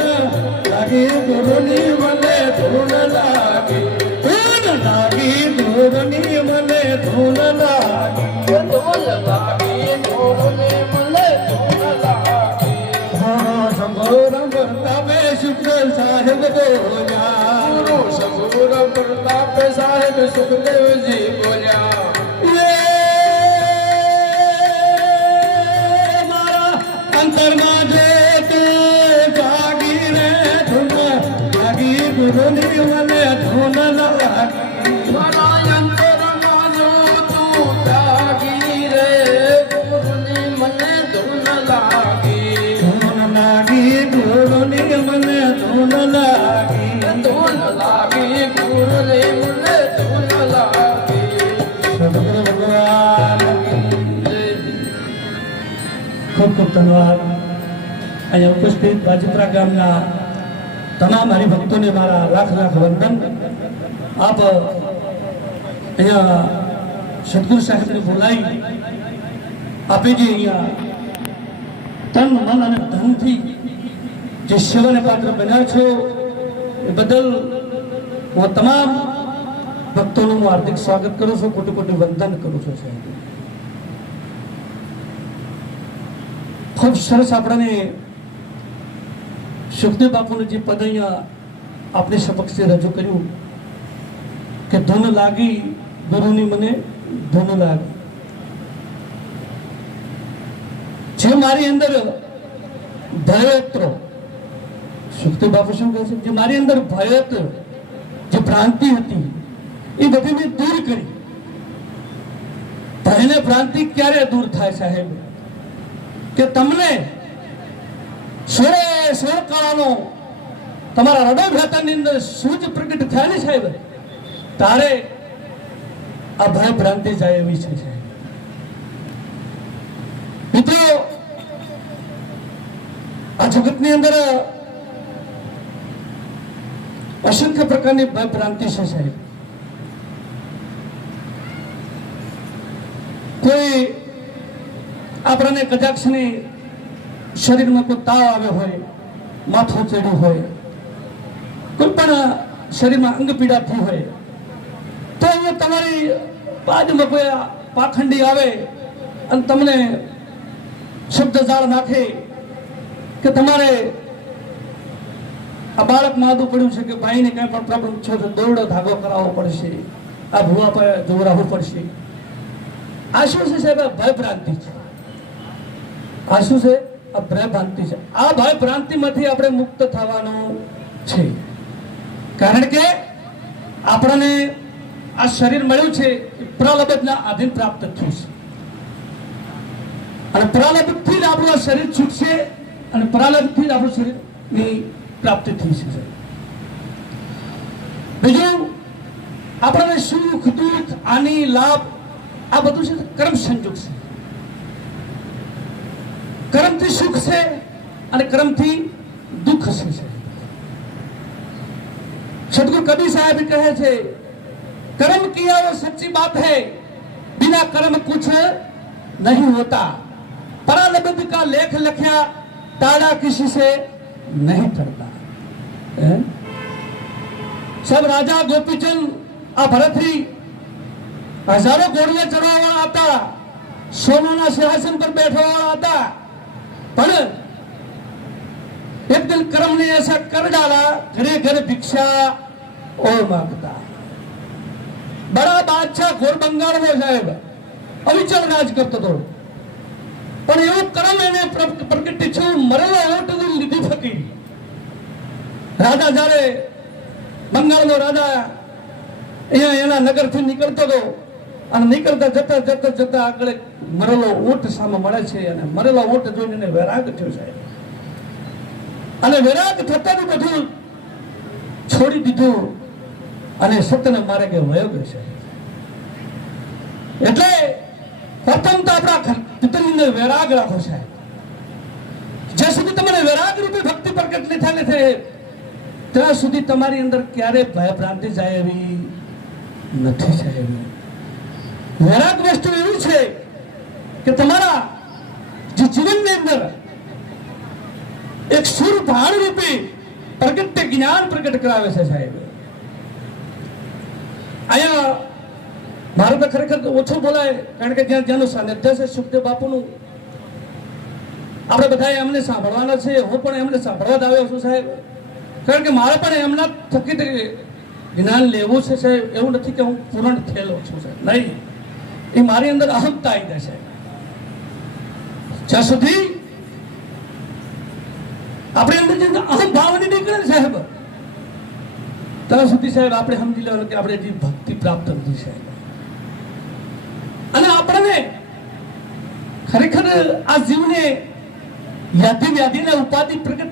લાગી ગુરુની મને ધૂન લાગી ધૂન લાગી ગુરુની મને ધૂન લાગી ધૂન લાગી ગુરુને મને ધૂન લાગી સંભોરમ તમે શુક્ર સાહેબ બોલ્યા ગુરુ સગુર પ્રતાપ સાહેબ સુખદેવજી બોલ્યા મારા અંતરમાં જે તું જાગી રે ધૂન લાગી ગુરુની મને ધૂન લાગી મારા અંતરમાં જો તું જાગી રે ગુરુની મને ધૂન લાગી ધૂન લાગી ગુરુની મને ધૂન લાગી ધૂન લાગી ગુરુને મને ધૂન લાગી સદગુરુ ભગવાન ખૂબ ખૂબ ધન્યવાદ. અહીંયા ઉપસ્થિત બાજુપરા ગામના તમામ હરિભક્તોને મારા લાખ લાખ વંદન. આપ અહીંયા સદગુરુ સાહેબને બોલાવી આપે જે અહીંયા તન મન અને ધનથી જે સેવાને પાત્ર બન્યા છો એ બદલ હું તમામ ભક્તોનું હું હાર્દિક સ્વાગત કરું છું, કોટી કોટી વંદન કરું છું. સાહેબ ખૂબ સરસ આપણને સુખદેવ બાપુનું જે પદ અહીંયા આપણી સમક્ષ રજૂ કર્યું કે ધૂન લાગી ગુરુની મને ધૂન લાગી. જે મારી અંદર ભય હતો, સુખદેવ બાપુ શું કહે છે, જે મારી અંદર ભય હતો, જે ભ્રાંતિ હતી એ બધી મેં દૂર કરી. ભય ને ભ્રાંતિ ક્યારે દૂર થાય સાહેબ? કે તમને સોળે સોળ કાળાનો તમારા હૃદય ભ્રાતાની અંદર સૂજ પ્રગટ થયા ને સાહેબ, તારે આ ભય ભ્રાંતિ જાય એવી છે સાહેબ. મિત્રો, આ જગતની અંદર અસંખ્ય પ્રકારની ભય ભ્રાંતિ છે સાહેબ. કોઈ આપણને કદાચ ને શરીરમાં કોઈ તાવ આવ્યો હોય, માથું ચડ્યું હોય, કોઈ પણ શરીરમાં અંગ પીડા થઈ હોય, તો અહીંયા તમારી બાજુમાં કોઈ પાખંડી આવે અને તમને શબ્દ જાળ નાખે કે તમારે આ બાળક માદું પડ્યું છે કે ભાઈને કઈ પણ પ્રોબ્લેમ છે તો દોરડો ધાગો કરાવવો પડશે, આ ભૂવા પર જોવરાવવું પડશે. આ શું છે સાહેબ? આ ભય ભ્રાંતિ છે. આ શું છે? આ ભય ભ્રાંતિ છે. આ ભય ભ્રાંતિમાંથી આપણે મુક્ત થવાનું છે. કારણ કે આપણને આ શરીર મળ્યું છે પ્રલબ્ધના આધીન પ્રાપ્ત થયું છે, અને પ્રલબ્ધથી જ આપણું આ શરીર છૂટશે અને પ્રલબ્ધથી જ આપણું શરીરની પ્રાપ્તિ થઈ છે. બીજું, આપણને સુખ દુઃખ હાનિ લાભ આ બધું છે કર્મ સંજોગ છે. કર્મથી સુખ છે અને કર્મથી દુઃખ છે. सतगुरु कबीर साहब કહે છે, कर्म किया वो सच्ची बात है, बिना कर्म कुछ नहीं होता, परालब्ध का लेख लख्या ताड़ा किसी से नहीं टरता. सब राजा गोपीचंद आ भरतरी हजारों घोड़ियां चढ़वा वाला आता, सोनाना सिंहासन पर बैठा वाला आता, पर एक दिन कर्म ने ऐसा कर डाला, घरे घर भिक्षा और मांगता. बड़ा बादशाह घोर बंगाल में साहेब अविचल राज करतो तो, પણ એવું કર્મ એને પ્રગટી છું, મરેલો ઓટ લીધી ફકી. રાજા જ્યારે બંગાળનો રાજા અહીંયા એના નગરથી નીકળતો હતો અને નીકળતા જતા જતા જતા આગળ મરેલો ઊંટ સામે મળે છે અને મરેલો ઊંટ જોઈને એને વૈરાગ થયો સાહેબ. અને વૈરાગ થતા બધું છોડી દીધું અને સત્યને મારે કે વયો ગયો છે. એટલે પ્રથમ તો આપણા પિતૃને વૈરાગ રાખો સાહેબ. જ્યાં સુધી તમને વૈરાગ રૂપે ભક્તિ પ્રગટ નહીં થાય ત્યાં સુધી તમારી અંદર ક્યારે ભય ભ્રાંતિ જાય એવી નથી સાહેબ. વૈરાગ વસ્તુ એવી છે કે તમારા જે જીવનની અંદર એક સુર ભાણ રૂપે પ્રગટ જ્ઞાન પ્રગટ કરાવે છે સાહેબ. અહીંયા મારે તો ખરેખર ઓછું બોલાય, કારણ કે જ્યાં જ્યાંનું સાનિધ્ય છે સુખદેવ બાપુનું, આપણે બધા એમને સાંભળવાના છે. હું પણ એમને સાંભળવા જ આવ્યો છું સાહેબ, કારણ કે મારે પણ એમના થકી જ્ઞાન લેવું છે સાહેબ. એવું નથી કે હું પૂર્ણ થયેલો છું સાહેબ, નહીં. એ મારી અંદર અહમતા આવી જાય સાહેબ. જ્યાં સુધી આપણી અંદર જે અહમ ભાવની નીકળે ને સાહેબ, ત્યાં સુધી સાહેબ આપણે સમજી લેવાનું કે આપણે જે ભક્તિ પ્રાપ્ત નથી સાહેબ. અને આપણને ખરેખર આ જીવને યાદી વ્યાધિને ઉપાધિ પ્રગટ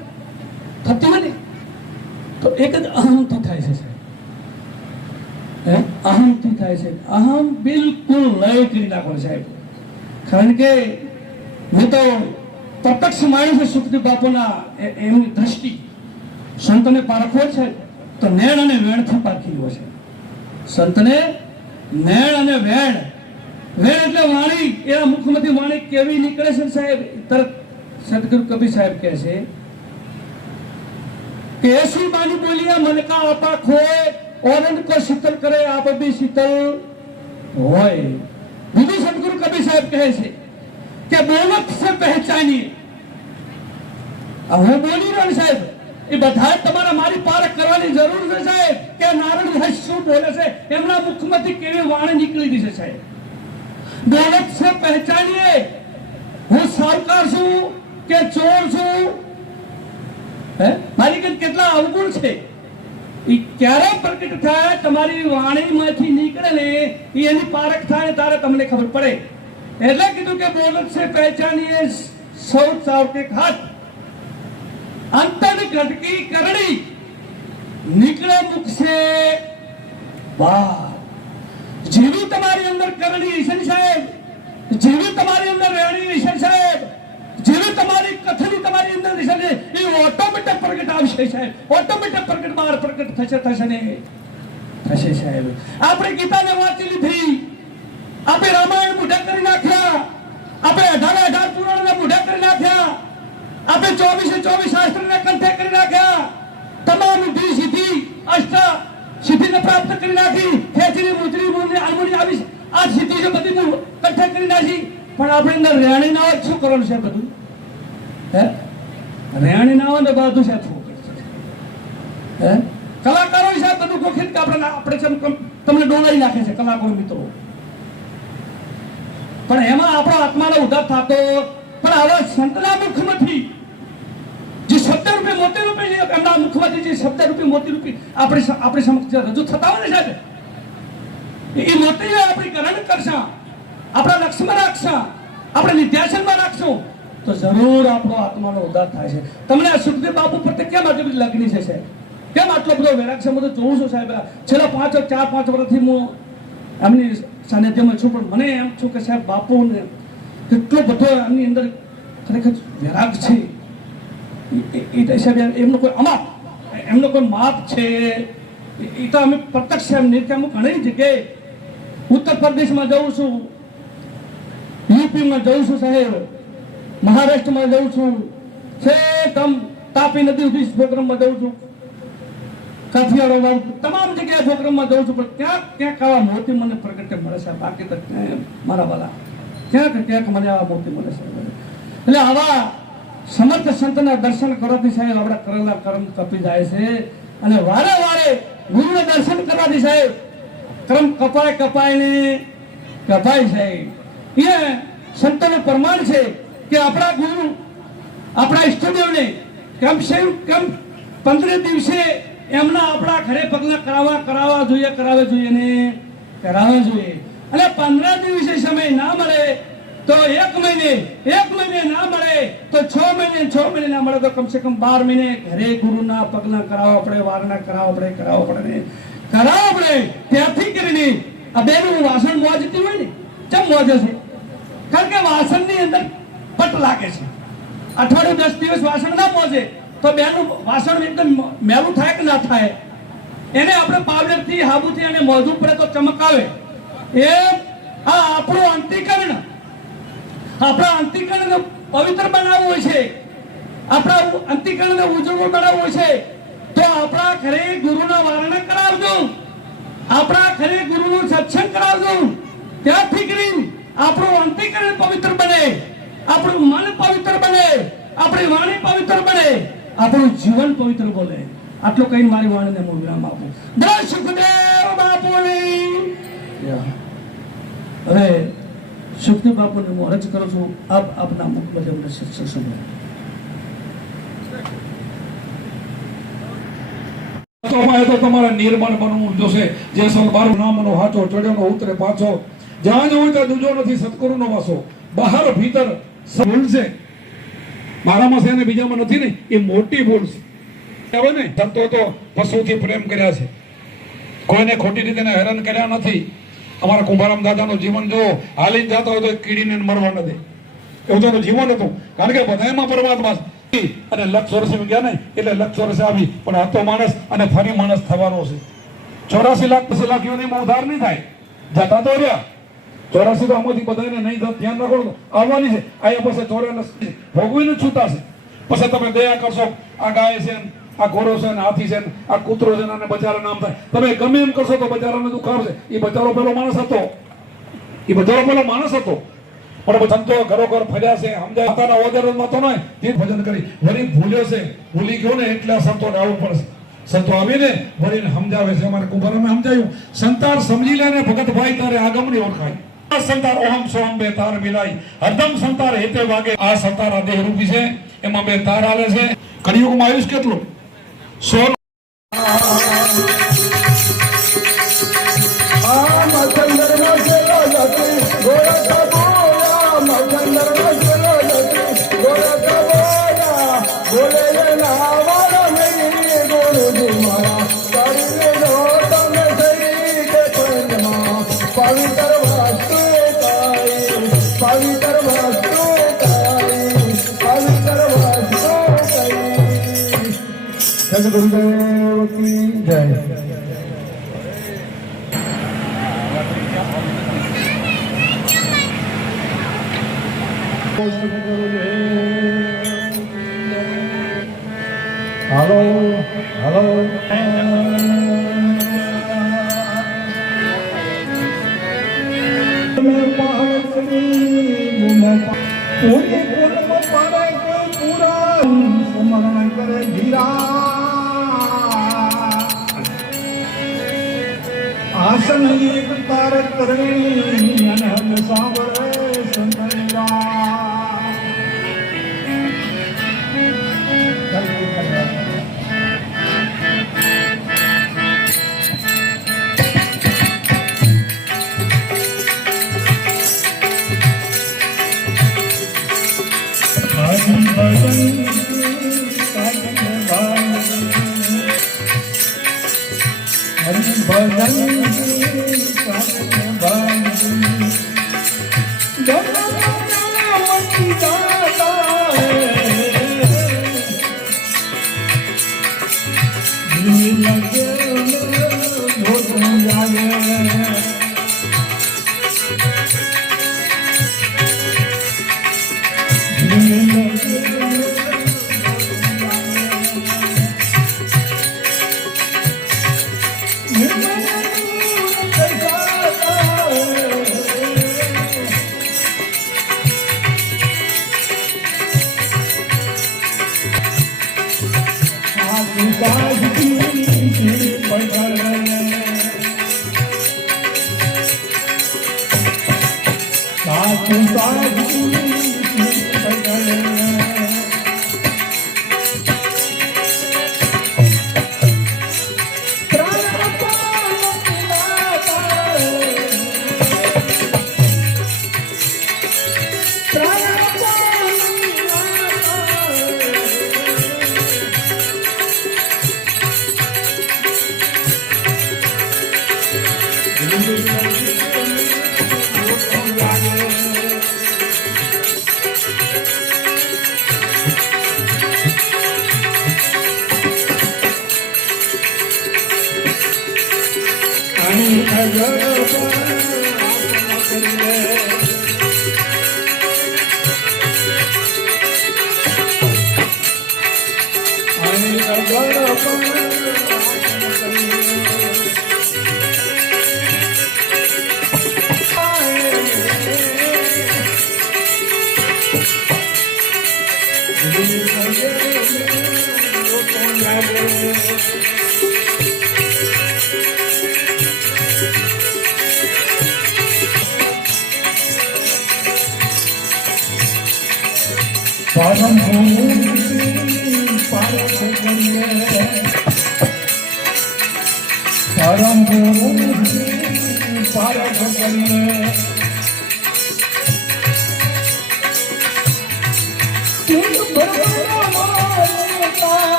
થતી હોય ને તો એક જ અહમથી થાય છે સાહેબ. અહમથી થાય છે. અહમ બિલકુલ લય કરી નાખો સાહેબ. કારણ કે મેં તો પ્રત્યક્ષ માણ્યું છે સુખદેવ બાપુના એમની દ્રષ્ટિ સંતને પારખવો છે તો નેણ અને વેણથી પારખી લો છે. સંતને નેણ અને વેણ, વેણ એટલે વાણી, એના મુખમાંથી વાણી કેવી નીકળે છે સાહેબ. તરત સદગુરુ કબીર સાહેબ કહે છે કે ऐसी बानी बोलिया मन का आपा खोए, औरंग को शीतल करे आप भी शीतल होए. બીજું સદગુરુ કબીર સાહેબ કહે છે કે બોલત से पहचानिए. હું બોલી રહ્યો સાહેબ, એ બધા તમારા મારી પારખ કરવાની જરૂર છે સાહેબ કે નારાયણ ભાઈ શું બોલે છે, એમના મુખમાંથી કેવી વાણી નીકળી ગઈ છે સાહેબ. બોલત से पहचानिए. હું સાવકાર છું કે ચોર છું, મારી કેટલા અવગુણ છે એ ક્યારે પ્રગટ થાય, તમારી વાણીમાંથી નીકળે ને એની પારખ થાય ત્યારે તમને ખબર પડે. એટલે કીધું કે બોલત से पहचानिए सौ चाव के हाथ, अंतन घटकी करणी निकले मुख से बाहर. જેવી તમારી અંદર કરણી હશે સાહેબ, જેવી તમારી અંદર રહેણી હશે સાહેબ, જેવી તમારી કથની તમારી અંદર હશે ને એ ઓટોમેટિક પ્રગટ આવશે સાહેબ. ઓટોમેટિક પ્રગટ બહાર પ્રગટ થશે ને થશે સાહેબ. આપણે ગીતાને વાંચી લીધી, આપણે રામાયણ મોઢા કરી નાખી. અમે 24 શાસ્ત્રને કંઠે કરી નાખ્યા, તમામ વિધિ સિદ્ધિ અષ્ટ સિદ્ધિને પ્રાપ્ત કરી નાખી, ખેંચીની મુજરી મુજરી આલમુની આવી આ સિદ્ધિ છે બધી કંઠે કરી નાખી, પણ આપણે અંદર રેણી ના હોય શું કરવાનું છે બધું? હે રેણી ના હોય ને બધું છે શું કરશે? હે કલાકારો છે બધું ગોખીને કે આપણે તમને ડોલાઈ નાખે છે કલાકારો મિત્રો, પણ એમાં આપણો આત્માનો ઉદ્ધાર થતો પણ હવે સંતના મુખમાંથી જે શબ્દ રૂપે મોતી રૂપે એમના મુખમાંથી જે શબ્દ રૂપે મોતી રૂપે આપણે સમક્ષ રજૂ થતા હોય ને સાહેબ, એ મોતી આપણી ગ્રહણ કરશા, આપણા લક્ષ્યમાં રાખશા, આપણે નિધ્યાસનમાં રાખશું તો જરૂર આપણો આત્માનો ઉદ્ધાર થાય છે. તમને આ સુખદેવ બાપુ પ્રત્યે કેમ આટલી બધી લાગણી છે સાહેબ? કેમ આટલો બધો વૈરાગ છે? બધું જોઉં છું સાહેબ, છેલ્લા 4-5 વર્ષથી હું એમની સાનિધ્યમાં છું, પણ મને એમ છું કે સાહેબ બાપુને કેટલો બધો એમની અંદર ખરેખર વૈરાગ છે. એ સાહેબ એમનો કોઈ અમાપ, એમનો કોઈ માપ છે એ તો અમે પ્રત્યક્ષ એમ નહીં કે હું ઘણી જગ્યાએ ઉત્તર પ્રદેશમાં જાઉં છું, યુપીમાં જાઉં છું સાહેબ, મહારાષ્ટ્રમાં જાઉં છું, છેક તાપી નદી સુધી પ્રોગ્રામમાં જાઉં છું, કાઠિયાવાડ તમામ જગ્યાએ પ્રોગ્રામમાં જાઉં છું, પણ ક્યાંક આવા મોતી મને પ્રગટે મળે છે. બાકી તો મારા વાલા ક્યાંક મને આવા મોતી મળે છે. એટલે આવા સમર્થ સંતના દર્શન કરવાથી સાહેબ આપણા કરેલા કર્મ કપી જાય છે, અને વારે વારે ગુરુના દર્શન કરવાથી સાહેબ કર્મ કપાય સાહેબ. એ સંતોનું પ્રમાણ છે કે આપણા ગુરુ આપણા ઈષ્ટદેવને કમ 15 દિવસે એમના આપણા ઘરે પગલા કરાવવા જોઈએ ને કરાવવા જોઈએ. અને 15 દિવસે સમય ના મળે તો 1 મહિને ના મળે તો 6 મહિને ના મળે તો કમસે કમ 12 મહિને ઘરે ગુરુના પગલા કરાવવા પડે, વારના કરાવવા પડે. ત્યાંથી કરીને આ બેનું વાસણ મોજતી હોય ને કેમ મોજે છે? કારણ કે વાસણની અંદર પટ લાગે છે. અઠવાડિયું 10 દિવસ વાસણ ના મોજે તો બેનું વાસણ એકદમ મેલું થાય કે ના થાય? એને આપણે પાવડરથી હાબુથી અને મોઢું પડે તો ચમક આવે. એ આ આપણું અંતિકરણ, આપણા અંતિકરણને પવિત્ર બનાવવું છે, આપણા અંતિકરણને ઉજળું બનાવવું છે તો આપણા ઘરે ગુરુના વારણા કરાવજો, આપણા ઘરે ગુરુનું સત્સંગ કરાવજો. ત્યાંથી કરીને આપણું અંતિકરણ પવિત્ર બને, આપણું મન પવિત્ર બને, આપણી વાણી પવિત્ર બને, આપણું જીવન પવિત્ર બોલે. આટલું કઈ મારી વાણીને હું વિરામ આપું. જય સુખદેવ બાપુની. હવે સુખદેવ બાપુને હું અરજ કરું છું, આપના મુખમાંથી અમને સત્સંગ સંભળાવો. તો તમારે નિર્મળ બનવું જોશે. જે સૌ બારું નામનો હાચો ચડ્યોનો ઉતરે પાછો, જ્યાં જ હોય ત્યાં દૂજો નથી સત્કુરુનો વાસો. બહાર ભીતર ભૂલ છે, મારામાં છે ને બીજામાં નથી ને, એ મોટી ભૂલ છે. હવે ને સંતો તો પશુથી પ્રેમ કર્યા છે, કોઈને ખોટી રીતે હેરાન કર્યા નથી. અમારા કુંભારામ દાદાનું જીવન જો હાલીને જતા હોય તો કીડીને મરવા ન દે, એવું તો જીવન હતું. કારણ કે બધામાં પરમાત્મા છે. અને લક્ષ વર્ષે ગયા ને એટલે લક્ષ વર્ષે આવી, પણ હતો માણસ અને ફરી માણસ થવાનો છે. 84 લાખ 80 લાખ યોનીમાં ઉધાર નહીં થાય, જતા તો રહ્યા 84 તો આમાંથી બધાને નહીં ધ્યાન રાખો આવવાની છે. આયા પછી 84 ભોગવીને છૂટાશે. પછી તમે દયા કરશો, આ ગાય છે, આ ઘોડો છે, હાથી છે, આ કૂતરો છે, અને બચારા નામ થાય. તમે ગમે એમ કરશો તો બચારાને દુઃખ આવશે. એ બચારો પેલો માણસ હતો, પણ સંતો ઘરો ફર્યા છે, સમજાય પોતાના ઓદરમાં તો નહીં તે ભજન કરી વળી ભૂલ્યો છે, ભૂલી ગયો ને એટલે સંતોને આવવું પડશે. સંતો આવીને વળીને સમજાવે છે. અમારે કુંભારામે સમજાયું, સંતાર સમજી લે ને ભગત ભાઈ તારે આગમની ઓળખાય. સંતાર ઓહમ સોહમ બે તાર મિલાય, હરદમ સંતાર હેતે વાગે. આ સંતાર આ દેહ રૂપી છે, એમાં બે તાર આવે છે. કળિયુગમાં આયુષ કેટલું? 100. ગુરુદેવ કી જય. ગુરુદેવ હાલો હાલો આસન એક તારક કરણી અને હમ સાંભળે સંતરા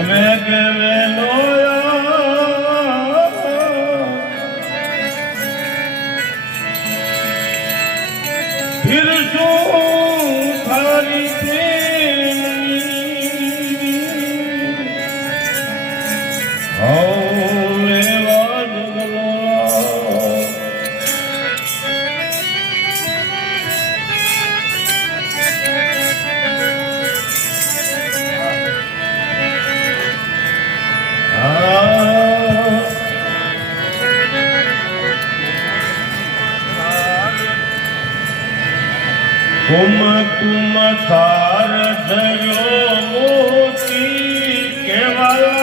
મેં કે વેલોયા ફિર શું થારી કુમ કુમ થાર ધર્યો મોતી કેવાલા